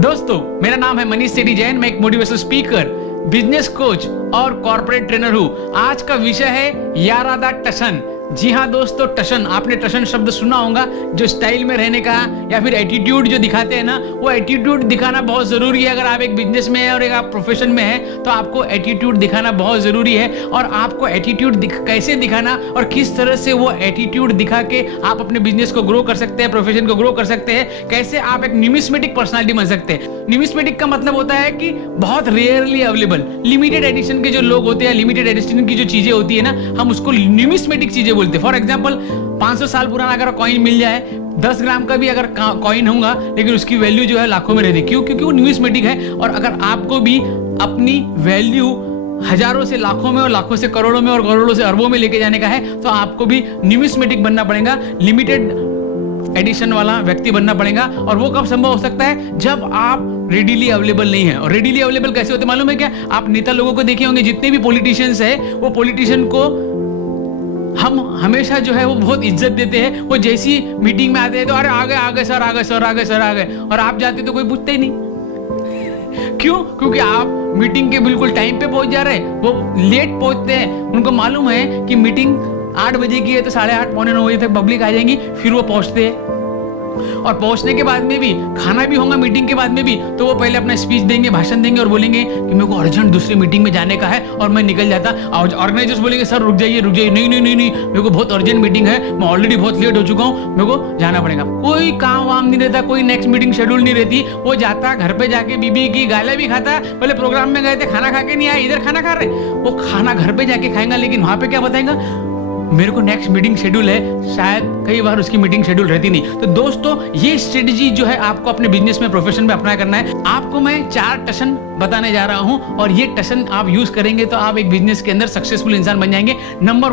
दोस्तों, मेरा नाम है मनीष सेठी जैन। मैं एक मोटिवेशनल स्पीकर, बिजनेस कोच और कॉर्पोरेट ट्रेनर हूं। आज का विषय है यारादा टशन। जी हाँ दोस्तों, टशन, आपने टशन शब्द सुना होगा, जो स्टाइल में रहने का या फिर एटीट्यूड जो दिखाते हैं ना, वो एटीट्यूड दिखाना बहुत जरूरी है। अगर आप एक बिजनेस में है और एक आप प्रोफेशन में है तो आपको एटीट्यूड दिखाना बहुत जरूरी है। और आपको एटीट्यूड कैसे दिखाना और किस तरह से वो एटीट्यूड दिखा के आप अपने बिजनेस को ग्रो कर सकते हैं, प्रोफेशन को ग्रो कर सकते हैं, कैसे आप एक न्यूमिस्मेटिक पर्सनालिटी बन सकते हैं। न्यूमिस्मेटिक का मतलब होता है कि बहुत रेयरली अवेलेबल, लिमिटेड एडिशन के जो लोग होते हैं, लिमिटेड एडिशन की जो चीजें होती है ना, हम उसको न्यूमिस्मेटिक चीजें बोलते हैं। फॉर एग्जाम्पल, 500 साल पुराना अगर कॉइन मिल जाए, 10 ग्राम का भी अगर कॉइन होगा, लेकिन उसकी वैल्यू जो है लाखों में रहती है। क्यों? क्योंकि वो न्यूमिस्मेटिक है। और अगर आपको भी अपनी वैल्यू हजारों से लाखों में और लाखों से करोड़ों में और करोड़ों से अरबों में लेके जाने का है, तो आपको भी न्यूमिस्मेटिक बनना पड़ेगा, लिमिटेड एडिशन वाला व्यक्ति बनना पड़ेगा। और वो कब संभव हो सकता है? जब आप रेडीली अवेलेबल नहीं है। और रेडीली अवेलेबल कैसे होते मालूम है क्या? आप नेता लोगों को देखे होंगे, जितने भी पॉलिटिशियंस है, वो पॉलिटिशियन को हम हमेशा जो है वो बहुत इज्जत देते हैं। वो जैसी मीटिंग में आते हैं तो अरे आ गए सर, आ गए सर, आ गए सर, आ गए। और आप जाते तो कोई पूछते ही नहीं। क्यों? क्योंकि आप मीटिंग के बिल्कुल टाइम पे पहुंच जा रहे हैं, वो लेट पहुंचते हैं। उनको मालूम है कि मीटिंग 8 बजे की है तो 8:30 पौने 9 बजे तक पब्लिक आ जाएंगी, फिर वो पहुंचते हैं। और पहुंचने के बाद में भी खाना भी होगा, मीटिंग के बाद में भी, तो वो पहले अपना स्पीच देंगे, भाषण देंगे और बोलेंगे कि मेरे को अर्जेंट दूसरी मीटिंग में जाने का है, और मैं निकल जाता। और ऑर्गेनाइजर्स बोलेंगे सर रुक जाइए, नहीं, मेरे को बहुत अर्जेंट मीटिंग है, मैं ऑलरेडी बहुत लेट हो चुका हूँ, मेरे को जाना पड़ेगा। कोई काम वाम नहीं रहता, कोई नेक्स्ट मीटिंग शेड्यूल नहीं रहती। वो जाता, घर पे जाके बीबी की गालियां भी खाता। पहले प्रोग्राम में गए थे, खाना खा के नहीं आए, इधर खाना खा रहे। वो खाना घर पे जाके खाएगा, लेकिन वहां पे क्या बताएगा? मेरे को नेक्स्ट मीटिंग शेड्यूल है। शायद कई बार उसकी मीटिंग शेड्यूल रहती नहीं। तो दोस्तों, ये स्ट्रेटजी जो है आपको अपने बिजनेस में, प्रोफेशन में अप्लाई करना है। आपको मैं 4 टशन बताने जा रहा हूं, और ये टशन आप यूज करेंगे तो आप एक बिजनेस के अंदर सक्सेसफुल इंसान बन जाएंगे। नंबर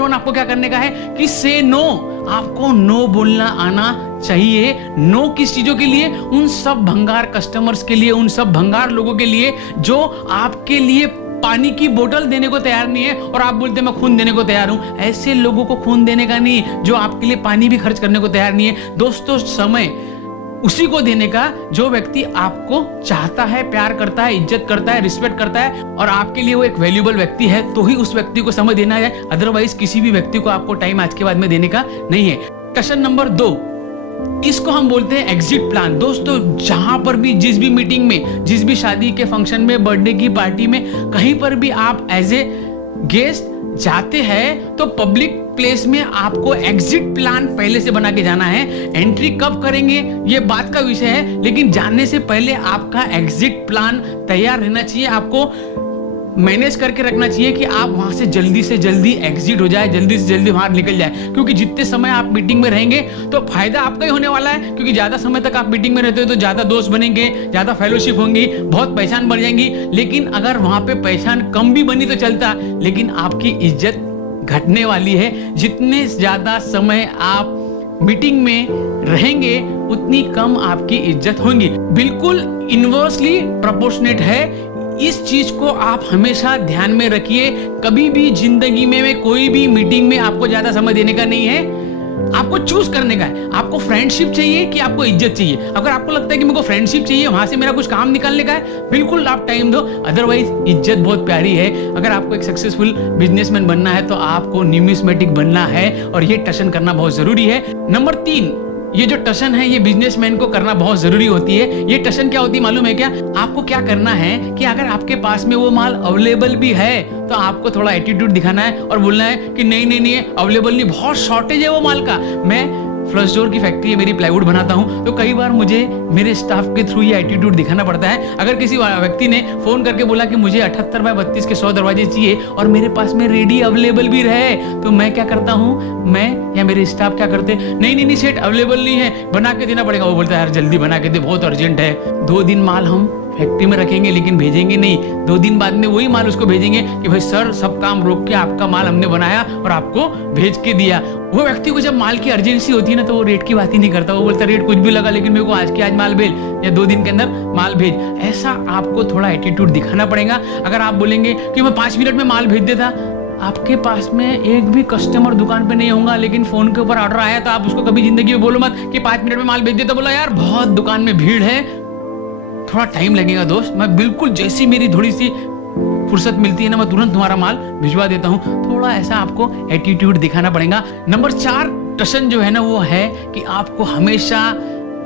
वन आपको क्या करने का है कि से नो। आपको नो बोलना आना चाहिए। नो किस चीजों के लिए? उन सब भंगार कस्टमर्स के लिए, उन सब भंगार लोगों के लिए जो आपके लिए पानी की बोतल देने को तैयार नहीं है, और आप बोलते हैं मैं खून देने को तैयार हूं। ऐसे लोगों को खून देने का नहीं, जो आपके लिए पानी भी खर्च करने को तैयार नहीं है। दोस्तों, समय उसी को देने का जो व्यक्ति आपको चाहता है, प्यार करता है, इज्जत करता है, रिस्पेक्ट करता है, और आपके लिए वो एक वैल्यूएबल व्यक्ति है, तो ही उस व्यक्ति को समय देना है। अदरवाइज किसी भी व्यक्ति को आपको टाइम आज के बाद में देने का नहीं है। टशन नंबर 2, इसको हम बोलते हैं एग्जिट प्लान। दोस्तों, जहां पर भी, जिस भी मीटिंग में, जिस भी शादी के फंक्शन में, बर्थडे की पार्टी में, कहीं पर भी आप एज ए गेस्ट जाते हैं तो पब्लिक प्लेस में आपको एग्जिट प्लान पहले से बना के जाना है। एंट्री कब करेंगे ये बात का विषय है, लेकिन जाने से पहले आपका एग्जिट प्लान तैयार रहना चाहिए। आपको मैनेज करके रखना चाहिए कि आप वहां से जल्दी एग्जिट हो जाए, जल्दी से जल्दी बाहर निकल जाए। क्योंकि जितने समय आप मीटिंग में रहेंगे तो फायदा आपका ही होने वाला है। क्योंकि ज्यादा समय तक आप मीटिंग में रहते हो तो ज्यादा दोस्त बनेंगे, ज्यादा फेलोशिप होंगी, बहुत पहचान बढ़ जाएंगी। लेकिन अगर वहां पे पहचान कम भी बनी तो चलता, लेकिन आपकी इज्जत घटने वाली है। जितने ज्यादा समय आप मीटिंग में रहेंगे उतनी कम आपकी इज्जत होगी। बिल्कुल इनवर्सली प्रोपोर्शनेट है। इस चीज को आप हमेशा ध्यान में रखिए। कभी भी जिंदगी में कोई भी मीटिंग में आपको ज्यादा समय देने का नहीं है। आपको चूज करने का है। आपको फ्रेंडशिप चाहिए कि आपको इज्जत चाहिए? अगर आपको लगता है कि मेरे को फ्रेंडशिप चाहिए, वहां से मेरा कुछ काम निकालने का है, बिल्कुल आप टाइम दो। अदरवाइज इज्जत बहुत प्यारी है। अगर आपको एक सक्सेसफुल बिजनेसमैन बनना है तो आपको न्यूमिस्मेटिक बनना है, और ये टशन करना बहुत जरूरी है। नंबर 3, ये जो टशन है ये बिजनेसमैन को करना बहुत जरूरी होती है। ये टशन क्या होती है मालूम है क्या? आपको क्या करना है कि अगर आपके पास में वो माल अवेलेबल भी है तो आपको थोड़ा एटीट्यूड दिखाना है और बोलना है कि नहीं अवेलेबल नहीं, बहुत शॉर्टेज है वो माल का। मैं फ्लश डोर की फैक्ट्री है, मेरी प्लाईवुड बनाता हूं, तो कई बार मुझे मेरे स्टाफ के थ्रू ये एटीट्यूड दिखाना पड़ता है। अगर किसी व्यक्ति ने फोन करके बोला कि मुझे 78 बाय 32 के 100 दरवाजे चाहिए और मेरे पास में रेडी अवेलेबल भी रहे, तो मैं क्या करता हूँ, मैं या मेरे स्टाफ क्या करते, नहीं सेट अवेलेबल नहीं है, बना के देना पड़ेगा। वो बोलता है यार जल्दी बना के दे, बहुत अर्जेंट है। 2 दिन माल हम फैक्ट्री में रखेंगे लेकिन भेजेंगे नहीं। 2 दिन बाद में वही माल उसको भेजेंगे कि भाई सर सब काम रोक के आपका माल हमने बनाया और आपको भेज के दिया। वो व्यक्ति को जब माल की अर्जेंसी होती है ना तो वो रेट की बात ही नहीं करता। वो बोलता रेट कुछ भी लगा लेकिन मेरे को आज के आज माल भेज या 2 दिन के अंदर माल भेज। ऐसा आपको थोड़ा एटीट्यूड दिखाना पड़ेगा। अगर आप बोलेंगे कि मैं 5 मिनट में माल भेज देता, आपके पास में एक भी कस्टमर दुकान पे नहीं होगा लेकिन फोन के ऊपर ऑर्डर आया तो आप उसको कभी जिंदगी में बोलो मत कि 5 मिनट में माल भेज दे। तो बोला यार बहुत दुकान में भीड़ है, थोड़ा टाइम लगेगा दोस्त, मैं बिल्कुल जैसी मेरी थोड़ी सी फुर्सत मिलती है ना, मैं तुरंत तुम्हारा माल भिजवा देता हूँ। थोड़ा ऐसा आपको एटीट्यूड दिखाना पड़ेगा। नंबर 4 टशन जो है ना वो है कि आपको हमेशा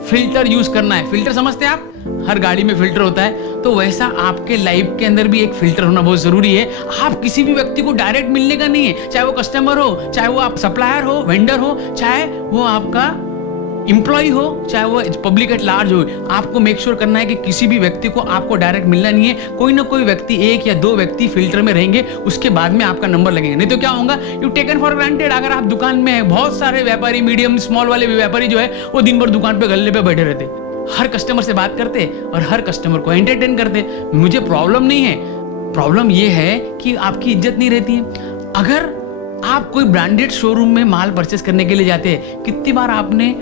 फिल्टर यूज करना है। फिल्टर समझते हैं आप, हर गाड़ी में फिल्टर होता है, तो वैसा आपके लाइफ के अंदर भी एक फिल्टर होना बहुत जरूरी है। आप किसी भी व्यक्ति को डायरेक्ट मिलने का नहीं है, चाहे वो कस्टमर हो, चाहे वो आप सप्लायर हो, वेंडर हो, चाहे वो आपका एम्प्लॉय हो, चाहे वो पब्लिक एट लार्ज हो। आपको मेक श्योर करना है कि किसी भी व्यक्ति को आपको डायरेक्ट मिलना नहीं है। कोई ना कोई व्यक्ति, 1 या 2 व्यक्ति फिल्टर में रहेंगे, उसके बाद में आपका नंबर लगेगा। नहीं तो क्या होगा, यू टेकन फॉर ग्रांटेड। अगर आप दुकान में है, बहुत सारे व्यापारी, मीडियम स्मॉल वाले व्यापारी जो है वो दिन भर दुकान पे गल्ले पे बैठे रहते, हर कस्टमर से बात करते और हर कस्टमर को एंटरटेन करते। मुझे प्रॉब्लम नहीं है, प्रॉब्लम ये है कि आपकी इज्जत नहीं रहती है। अगर आप कोई ब्रांडेड शोरूम में माल परचेस करने के लिए जाते हैं, कितनी बार आपने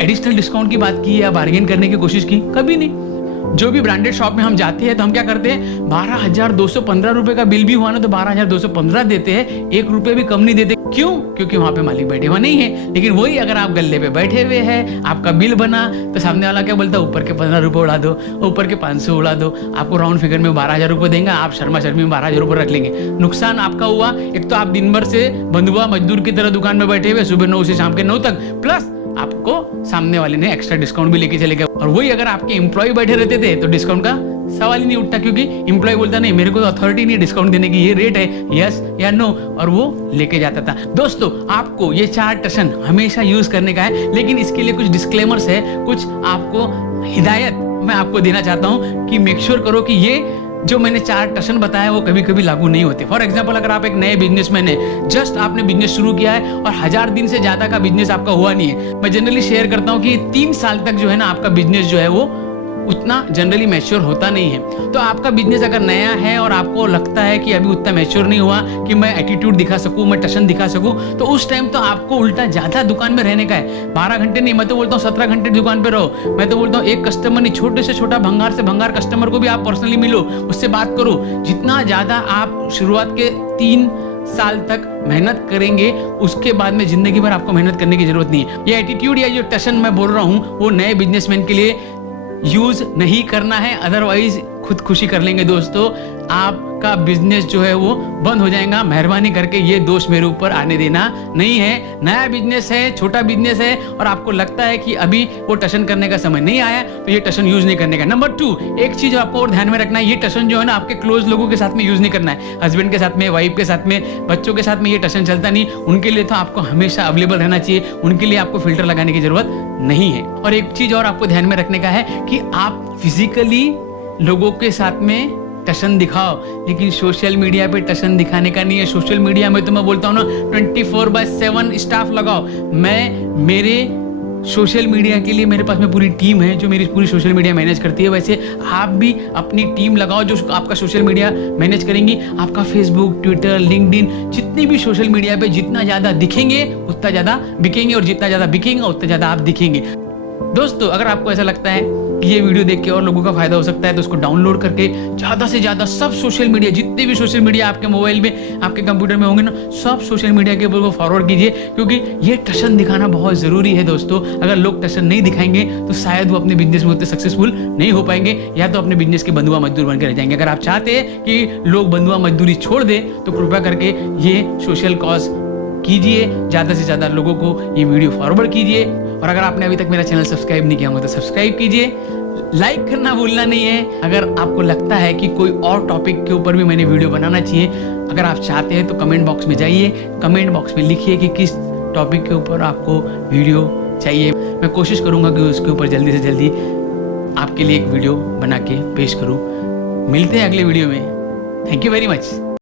एडिशनल डिस्काउंट की बात की या बार्गेन करने की कोशिश की? कभी नहीं। जो भी ब्रांडेड शॉप में हम जाते हैं तो हम क्या करते हैं, 12,215 रुपए का बिल भी हुआ ना तो 12,215 देते हैं, 1 रुपए भी कम नहीं देते। क्यों? क्योंकि वहां पे मालिक बैठे हुआ नहीं है। लेकिन वही अगर आप गल्ले पे बैठे हुए हैं, आपका बिल बना तो सामने वाला क्या बोलता है, ऊपर के 15 रुपए उड़ा दो, ऊपर के 500 उड़ा दो, आपको राउंड फिगर में 12,000 रुपए देंगे, आप शर्मा शर्मी में 12,000 रुपए रख लेंगे। नुकसान आपका हुआ। एक तो आप दिन भर से बंधुआ मजदूर की तरह दुकान में बैठे हुए, सुबह 9 से शाम के 9 तक, प्लस आपको सामने वाले ने एक्स्ट्रा डिस्काउंट भी लेके चले गए। और वही अगर आपके एम्प्लॉय बैठे रहते थे तो डिस्काउंट का सवाल ही नहीं उठता, क्योंकि एम्प्लॉय बोलता नहीं, मेरे को तो अथॉरिटी नहीं है डिस्काउंट देने की, ये रेट है, यस या नो, और वो लेके जाता था। दोस्तों, आपको ये 4 टशन हमेशा यूज करने का है, लेकिन इसके लिए कुछ डिस्क्लेमर्स है, कुछ आपको हिदायत मैं आपको देना चाहता हूं कि मेक श्योर करो कि ये जो मैंने 4 टशन बताया वो कभी कभी लागू नहीं होते। फॉर एग्जाम्पल, अगर आप एक नए बिजनेसमैन है, जस्ट आपने बिजनेस शुरू किया है और 1000 दिन से ज्यादा का बिजनेस आपका हुआ नहीं है, मैं जनरली शेयर करता हूं कि 3 साल तक जो है ना आपका बिजनेस जो है वो उतना जनरली मैच्योर होता नहीं है। तो आपका बिजनेस अगर नया है और आपको लगता है कि अभी उतना मैच्योर नहीं हुआ कि मैं एटीट्यूड दिखा सकूं, मैं टशन दिखा सकूं, तो उस टाइम तो आपको उल्टा ज्यादा दुकान में रहने का है। 12 घंटे नहीं, मैं तो बोलता हूँ 17 घंटे दुकान पे रहो। मैं तो बोलता हूँ एक कस्टमर नहीं, छोटे से छोटा भंगार से भंगार कस्टमर को भी आप पर्सनली मिलो, उससे बात करो। जितना ज्यादा आप शुरुआत के 3 साल तक मेहनत करेंगे, उसके बाद में जिंदगी भर आपको मेहनत करने की जरूरत नहीं है। ये एटीट्यूड या जो टशन मैं बोल रहा हूँ वो नए बिजनेसमैन के लिए यूज नहीं करना है, अदरवाइज खुदकुशी कर लेंगे दोस्तों, आपका बिजनेस जो है वो बंद हो जाएगा। मेहरबानी करके ये दोष मेरे ऊपर आने देना नहीं है। नया बिजनेस है, छोटा बिजनेस है और आपको लगता है कि अभी वो टशन करने का समय नहीं आया, तो ये टशन यूज नहीं करने का। नंबर 2, एक चीज आपको और ध्यान में रखना है, ये टशन जो है ना आपके क्लोज लोगों के साथ में यूज नहीं करना है। हस्बैंड के साथ में, वाइफ के साथ में, बच्चों के साथ में ये टशन चलता नहीं। उनके लिए तो आपको हमेशा अवेलेबल रहना चाहिए, उनके लिए आपको फिल्टर लगाने की जरूरत नहीं है। और एक चीज और आपको ध्यान में रखने का है कि आप फिजिकली लोगों के साथ में टशन दिखाओ, लेकिन सोशल मीडिया पे टशन दिखाने का नहीं है। सोशल मीडिया में तो मैं बोलता हूँ ना 24/7 स्टाफ लगाओ। मैं मेरे सोशल मीडिया के लिए मेरे पास में पूरी टीम है जो मेरी पूरी सोशल मीडिया मैनेज करती है। वैसे आप भी अपनी टीम लगाओ जो आपका सोशल मीडिया मैनेज करेंगी। आपका फेसबुक, ट्विटर, लिंक्डइन, जितनी भी सोशल मीडिया पे जितना ज्यादा दिखेंगे उतना ज्यादा बिकेंगे, और जितना ज्यादा बिकेंगे उतना ज्यादा आप दिखेंगे। दोस्तों, अगर आपको ऐसा लगता है कि ये वीडियो देख के और लोगों का फायदा हो सकता है तो उसको डाउनलोड करके ज्यादा से ज्यादा सब सोशल मीडिया, जितने भी सोशल मीडिया आपके मोबाइल में, आपके कंप्यूटर में होंगे ना, सब सोशल मीडिया के ऊपर को फॉरवर्ड कीजिए, क्योंकि ये टशन दिखाना बहुत जरूरी है दोस्तों। अगर लोग टशन नहीं दिखाएंगे तो शायद वो अपने बिजनेस में उतने सक्सेसफुल नहीं हो पाएंगे, या तो अपने बिजनेस के बंधुआ मजदूर बनकर रह जाएंगे। अगर आप चाहते हैं कि लोग बंधुआ मजदूरी छोड़ दें तो कृपया करके ये सोशल कॉज कीजिए, ज्यादा से ज्यादा लोगों को ये वीडियो फॉरवर्ड कीजिए। और अगर आपने अभी तक मेरा चैनल सब्सक्राइब नहीं किया हो तो सब्सक्राइब कीजिए, लाइक करना भूलना नहीं है। अगर आपको लगता है कि कोई और टॉपिक के ऊपर भी मैंने वीडियो बनाना चाहिए, अगर आप चाहते हैं तो कमेंट बॉक्स में जाइए, कमेंट बॉक्स में लिखिए कि किस टॉपिक के ऊपर आपको वीडियो चाहिए। मैं कोशिश करूंगा कि उसके ऊपर जल्दी से जल्दी आपके लिए एक वीडियो बना के पेश करूं। मिलते हैं अगले वीडियो में। Thank you very much.